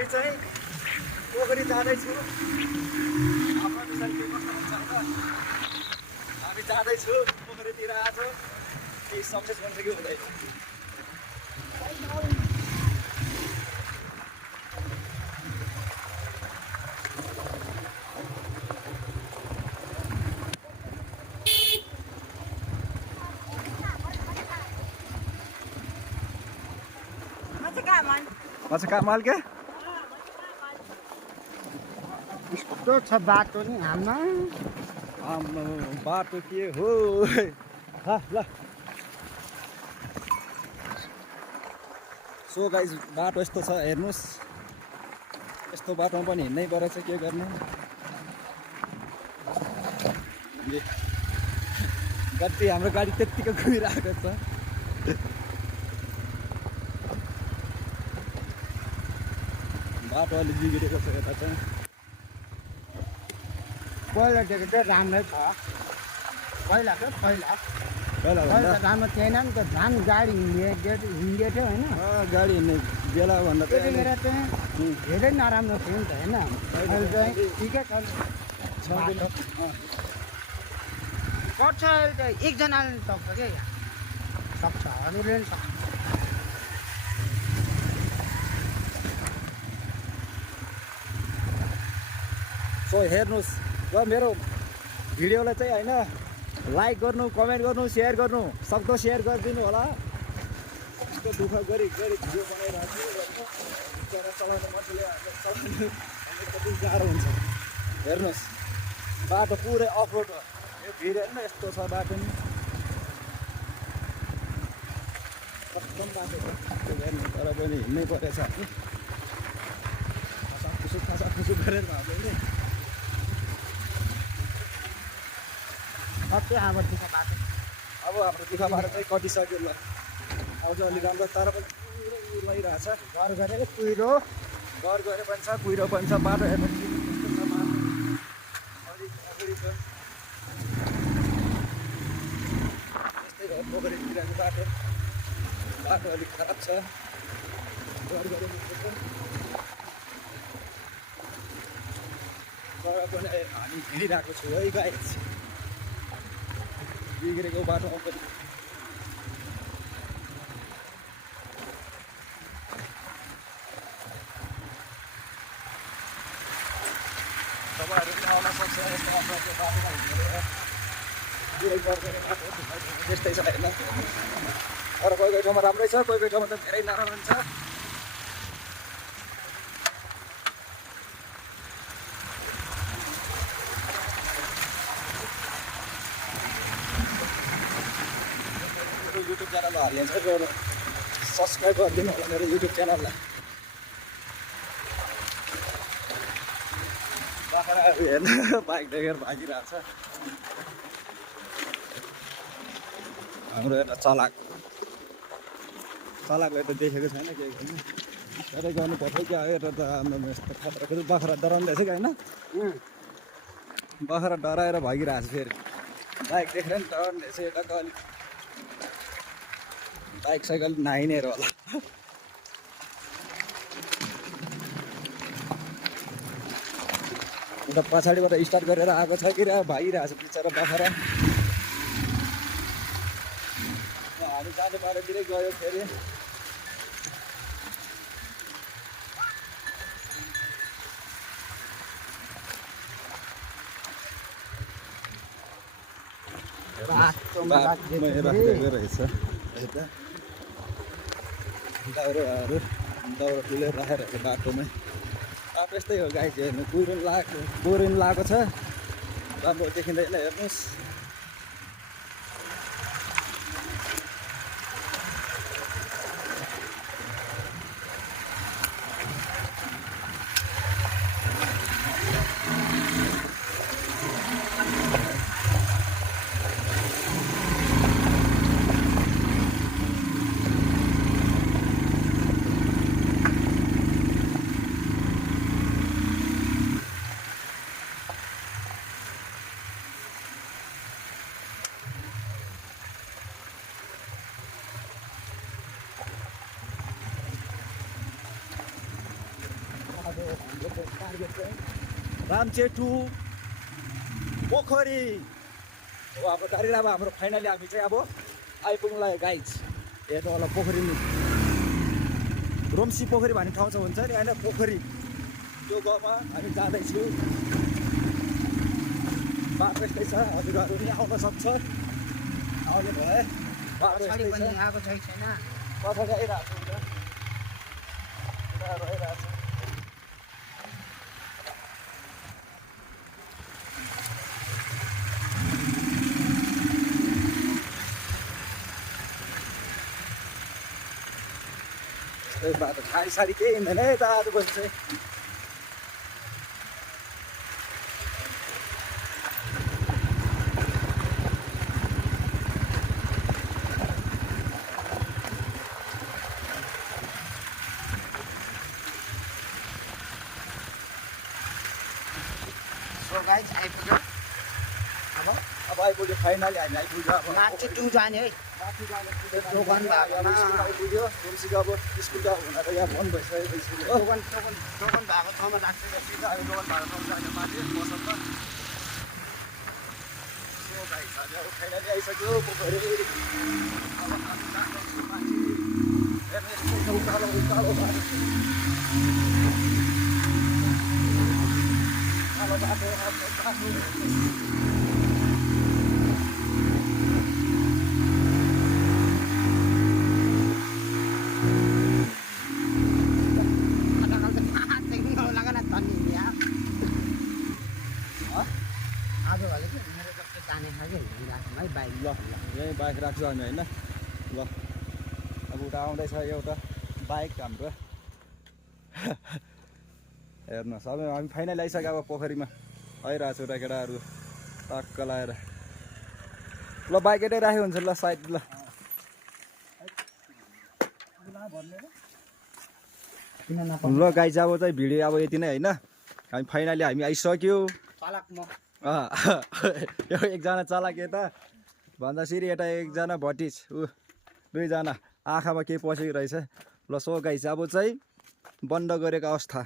हामी चाहिँ पोखरी जाँदैछु हाम्रो त्यसरी के कस्तो हुन्छ होला हामी जाँदैछु पोखरीतिर आज केही सक्सेस हुन्छ कि हुँदैन माछा कामाल के यस्तो छ बाटो नि हाम्रा आम्मा बाटो के हो ल सो गाइस बाटो यस्तो छ हेर्नुहोस् यस्तो बाटोमा पनि हिँड्नै परेछ के गर्ने कति हाम्रो गाडी त्यत्तिकै गइरहेको छ बाटो अलिक बिग्रेको छ यता चाहिँ पहिलादेखि चाहिँ राम्रै छ पहिलाको पहिला राम्रो थिएन नि त झन् गाडी हिँड्दै थियो होइन गाडी हिँड्ने बेला भन्दा त्यतिखेर चाहिँ धेरै नराम्रो थियो नि त होइन अहिले चाहिँ ठिकै छ पर्छ अहिले त एकजनाले सक्छ क्या यहाँ सक्छ अरूले पनि सक्छ सो हेर्नुहोस् र मेरो भिडियोलाई चाहिँ होइन लाइक गर्नु कमेन्ट गर्नु सेयर गर्नु सक्दो सेयर गरिदिनु होला यस्तो दुःख गरी भिडियो बनाइरहेको छु चलाउने मान्छेले चलाउनु कति गाह्रो हुन्छ हेर्नुहोस् बाटो पुरै अफरोड हो यो भिड होइन यस्तो छ बाटो नि एकदम बाटो छ त्यो हेर्नु तर पनि हिँड्नै परेछ हामी खसा गरेर भएको कति अब दुःख बाटो अब हाम्रो दुःख बाटो चाहिँ कटिसक्यो ल आउँछ अलिक राम्रो तर पनि लैरहेछ घर गरेर कुहिरो डर गरे पनि छ कुहिरो पनि छ बाटो हेर्नु अलिक अगाडि छ यस्तै हो पोखरीतिरको बाटो अलिक खराब छ डर गरे तर पनि हामी हिँडिरहेको छु है गाइस बिग्रेको बाटोमा पनि तपाईँहरू पनि आउन सक्छ यस्तो आफ्नो बाटोमा हिँडेर त्यस्तै छ होइन तर कोही कोही ठाउँमा राम्रै छ कोही कोही ठाउँमा त धेरै नराम्रो छ युट्युब च्यानलमा हालिन्छ सब्सक्राइब गरिदिनु होला मेरो युट्युब च्यानललाई बाख्राहरू हेर्नु बाइक देखेर भागिरहेको छ हाम्रो एउटा चलाकले त देखेको छैन केही गर्नु यतै गर्नुपर्छ क्या यता त हाम्रो यस्तो खतरा बाख्रा डराउँदैछ कि होइन बाख्रा डराएर भागिरहेको छ फेरि बाइक देखेर नि डराउँदैछ यता त अलिक बाइक साइकल नहिँडेर होला अन्त पछाडिबाट स्टार्ट गरेर आएको छ कि भागिरहेको छ बिचरा बाख्रा हामी जाने बाटोतिरै गयो फेरि राखिदिएको रहेछ यता दाउराहरू तुलेर राखेर बाटोमै अब यस्तै हो गाई हेर्नु कुहिरो लगाएको छ राम्रो देखिँदैन हेर्नुहोस् हाम्रो टार्गेट चाहिँ रामचेटु पोखरी हो। अब त्यहाँनिर अब हाम्रो फाइनली हामी चाहिँ अब आइपुग्नुलाई गाइज हेर्नु होला पोखरी रोम्सी पोखरी भन्ने ठाउँ चाहिँ हुन्छ नि होइन पोखरी त्यो गाउँमा हामी जाँदैछु। बाटो यस्तै छ हजुरहरू पनि आउन सक्छ आउने भए बाटो पछाडि यस्तै पनि छ आएको छैन पछाडि आइरहेको छ रहिरहेको छ। यस्तै बाटो खाडी साडी केही हुँदैन है त आजपछि चाहिँ। सो गाइस आइपुग्यो अब आइपुग्यो फाइनली हामी आइपुग्यो अब माथि टु जाने है माथि जाने दोकान भएकोमा। आइपुग्यो रोम्सीको अब स्कुल त हुन त यहाँ बन्द भइसकेको हो। दोकान भएको ठाउँमा राख्छ सिधा हामी दोकान भएको ठाउँ जाने माथि मौसम त सो गाइस हामी अब फाइनली आइसक्यो पोखरी। अब हामी जाँदैछौँ माथि हेर्नु यस्तै छ उकालो उकालो बाटो उकालो बाटो आफ्नो बाटो। आज भने कि मेरो जस्तो जाने खालको हिँडिराख्नु है बाइक ल यहीँ बाइक राख्छु हामी होइन ल अब उता आउँदैछ एउटा बाइक हाम्रो हेर्नुहोस् अब हामी फाइनल आइसक्यो अब पोखरीमा आइरहेको छु केटाहरू टक्क लगाएर ल बाइक यतै राख्यो हुन्छ ल साइड ल ल गाइज अब चाहिँ भिडियो अब यति नै होइन हामी फाइनली हामी आइसक्यो। चालक म यो एकजना चालक यता भन्दाखेरि यता एकजना भटिज ऊ दुईजना आँखामा केही पसेको रहेछ। ल सो गाइस अब चाहिँ बन्द गरेको अवस्था।